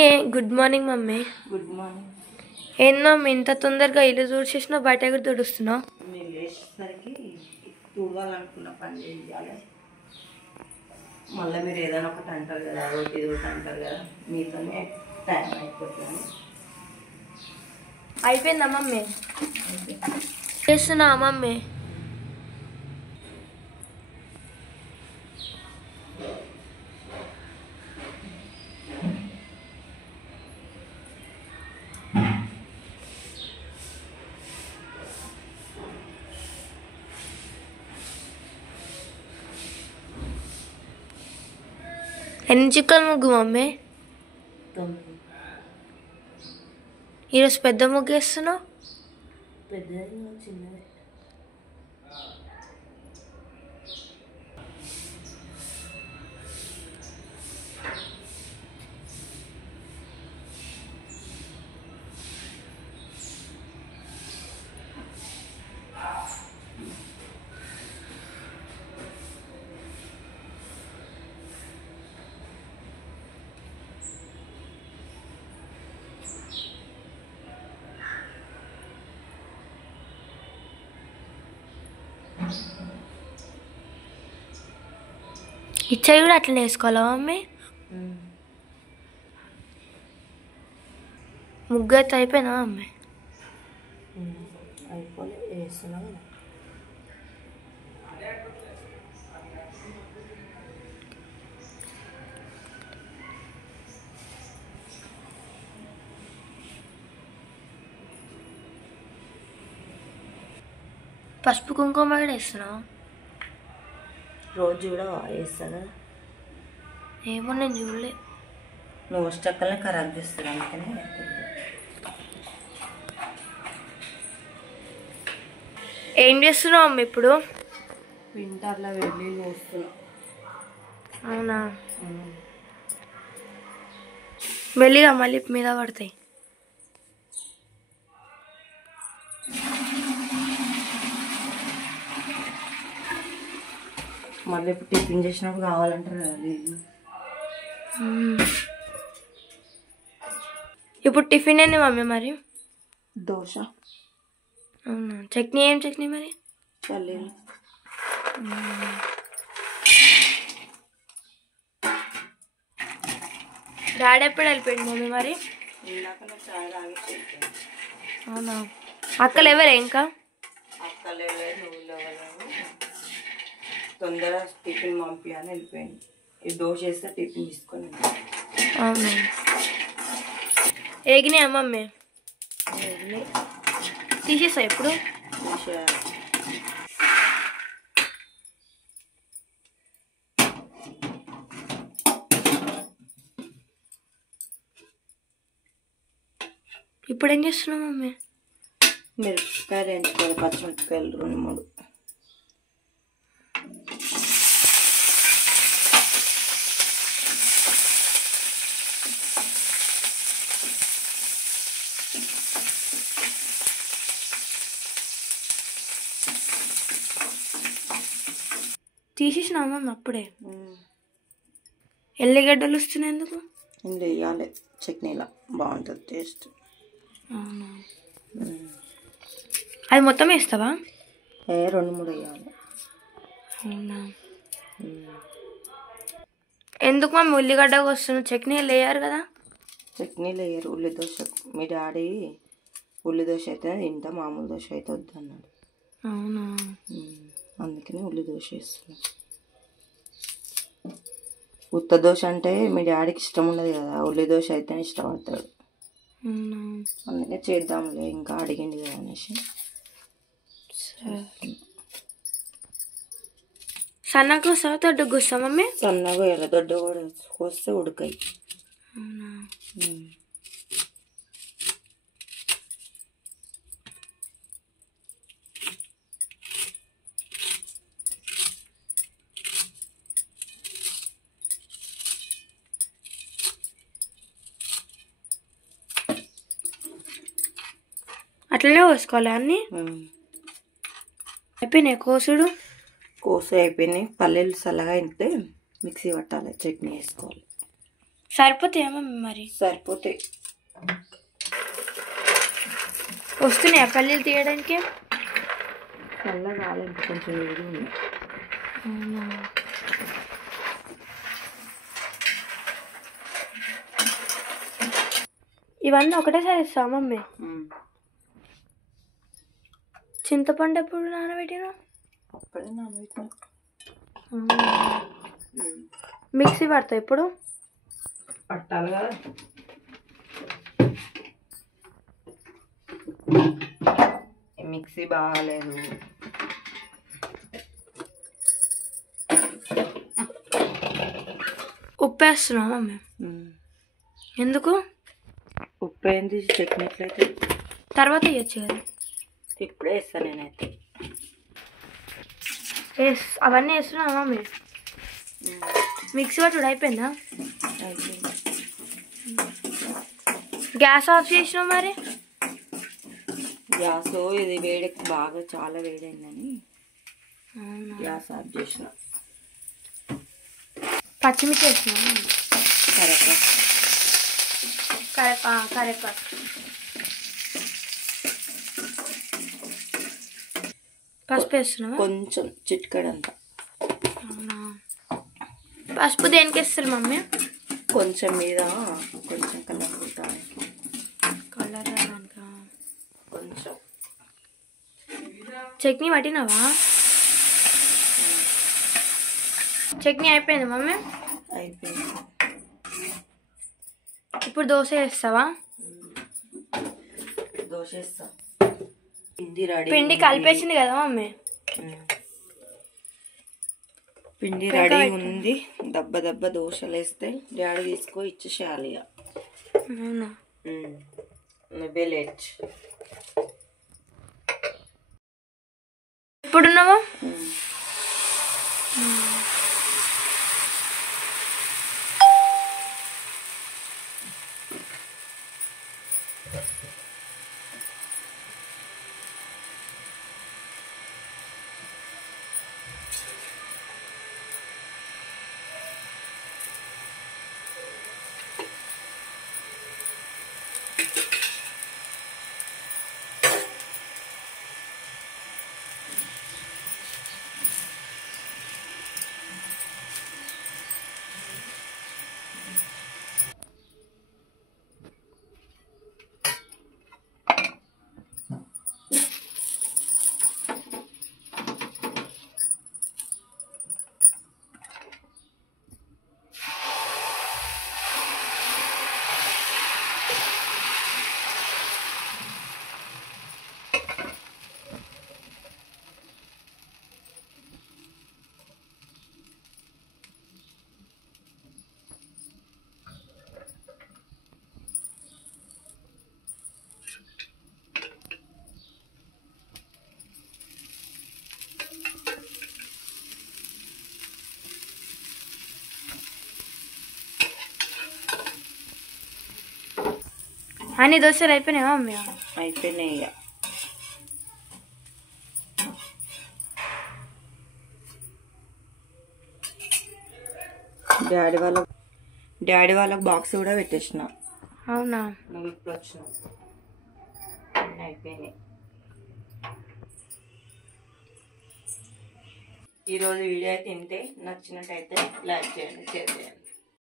Mummy good morning mummy. Good morning. ఏందో ఇంత తొందరగా ఇల్లు తుడిచేసినావు, బయట కూడా తుడుస్తున్నావు? నేను లేచేసరికి తుడవాలనుకున్న పని చేయాలి. మళ్ళీ మీరు ఏదైనా ఒకటి అంటారు కదా, ఒకటి ఇది ఒకటి అంటారు కదా, మీతోనే టైం అయిపోతుంది. అయిపోయిందా మమ్మీ? చేస్తున్నా మమ్మీ. ఎన్ని చిక్కల ముగ్గు మమ్మీ? ఈరోజు పెద్ద ముగ్గు వేస్తున్నావు? పెద్దది చిన్నది. ఇచ్చాయి కూడా అట్లనే వేసుకోవాలా మమ్మీ? ముగ్గు అయితే అయిపోయినా మమ్మీ? అయిపోలే, వేస్తున్నా కదా. పసుపు కుంకుమ కూడా వేస్తున్నావు? రోజు కూడా వేస్తా కదా. ఏమో నేను చూడలే. నువ్వు చక్కల్ని ఖరాబ్ చేస్తాడు అందుకనే. ఏం చేస్తున్నావు అమ్మ ఇప్పుడు? వింటర్లో వెళ్ళి చూస్తున్నా. అవునా? మెల్లిగా మళ్ళీ మీద పడతాయి. మళ్ళీ ఇప్పుడు టిఫిన్ చేసినప్పుడు కావాలంటారు కదా. ఇప్పుడు టిఫిన్ ఏంది మమ్మీ మరి? దోశ. అవునా? చట్నీ ఏం చట్నీ మరి? పల్లీలు. డాడీ ఎప్పుడు వెళ్ళిపోయింది మమ్మీ మరి? ఇందాక చాయ్ తాగి. అవునా? అక్కలు ఎవరే ఇంకా? అక్కలు నువ్వు లేవలేవు. తొందరగా టిఫిన్ పంపించాలని వెళ్ళిపోయింది. ఈ దోశ వేస్తే టిఫిన్ తీసుకొని. అవునా? ఏగినాయా మమ్మీ? తీసేసా ఇప్పుడు? ఇప్పుడు ఏం చేస్తున్నావు మమ్మీ? మిరపకాయలు వేయించుకోవాలి, పచ్చిమిరపకాయలు 2-3. తీసేసినావు మమ్మీ అప్పుడే? ఎల్లిగడ్డలు వస్తున్నాయి ఎందుకు? ఇందులో వేయాలి, చట్నీలా బాగుంటుంది టేస్ట్. అవునా? అది మొత్తం వేస్తావా? 2-3 వేయాలి. అవునా? ఎందుకు మమ్మీ ఉల్లిగడ్డకు వస్తున్నావు? చట్నీలు వేయారు కదా. చట్నీలు వేయరు ఉల్లి దోశకు. మీ డాడీ ఉల్లి దోశ అయితే ఇంత, మామూలు దోశ అయితే వద్దు అన్నాడు. అవునా? అందుకని ఉల్లి దోశ వేస్తున్నాం. ఉత్త దోశ అంటే మీ డాడీకి ఇష్టం ఉండదు కదా, ఉల్లి దోశ అయితేనే ఇష్టపడతాడు. అందుకే చేద్దాంలే ఇంకా అడిగింది కదా అనేసి. సన్నగా వస్తావా దొడ్డుకు వస్తావా మమ్మీ? సన్నగా వేయాలి, దొడ్డు కూడా కోస్తే ఉడకాయి. అట్లనే కోసుకోవాలి అన్ని. అయిపోయినాయి కోసుడు? కోసి అయిపోయినాయి. పల్లీలు చల్లగా అయితే మిక్సీ పట్టాలి, చట్నీ వేసుకోవాలి. సరిపోతాయేమో మరి. సరిపోతాయి. వస్తున్నాయా పల్లీలు తీయడానికి? చల్ల కాలేదు, కొంచెం వేడి ఉంది. ఇవన్నీ ఒకటేసారి ఇస్తావా మమ్మీ? చింతపండు ఎప్పుడు నానబెట్టినా? అప్పుడే నానబెట్టినా. మిక్సీ పడతా ఎప్పుడు? పట్టాలి కదా. మిక్సీ బాగాలేదు. ఉప్పు వేస్తున్నావా మమ్మీ? ఎందుకు? ఉప్పు ఏంది చట్నీ ఎట్లయితే తర్వాత వేయచ్చు కదా. ఇప్పుడే వేస్తాను నేనైతే. అవన్నీ వేస్తున్నావా మమ్మీ? మిక్సీ పట్టుడు అయిపోయిందా? గ్యాస్ ఆఫ్ చేసినావు మరి? గ్యాస్ ఇది వేడెక్కి బాగా చాలా వేడైందని గ్యాస్ ఆఫ్ చేసిన. పచ్చిమిర్చి వేసినావా? కరేపాకు పసుపు వేస్తున్నావా? కొంచెం చిట్కడంతా. అవునా? పసుపు దేనికి వేస్తారు మమ్మీ? కొంచెం మీద కొంచెం కలర్ రావడానికి. కలర్ రావడానికా? కొంచెం. చట్నీ పట్టినావా? చట్నీ అయిపోయింది మమ్మీ? అయిపోయింది. ఇప్పుడు దోశ వేస్తావా? దోశ వేస్తా. పిండి రెడీ. పిండి కలిపేసింది కదా మమ్మీ? పిండి రెడీ ఉంది. దెబ్బ దెబ్బ దోశలు వేస్తే డాడీ తీసుకో ఇచ్చేసేయాలి. అవునా? నువ్వే లేట్. ఎప్పుడున్నావా? అన్ని దోశలు అయిపోయినాయా మమ్మీ? అయిపోయినాయి. డాడీ వాళ్ళకి బాక్స్ కూడా పెట్టేసిన. అవునా? నువ్వు ఇప్పుడు వచ్చినావు. అయిపోయినాయి. ఈరోజు వీడియో అయితే ఇంతే. నచ్చినట్టయితే లైక్ చేయండి, షేర్ చేయండి.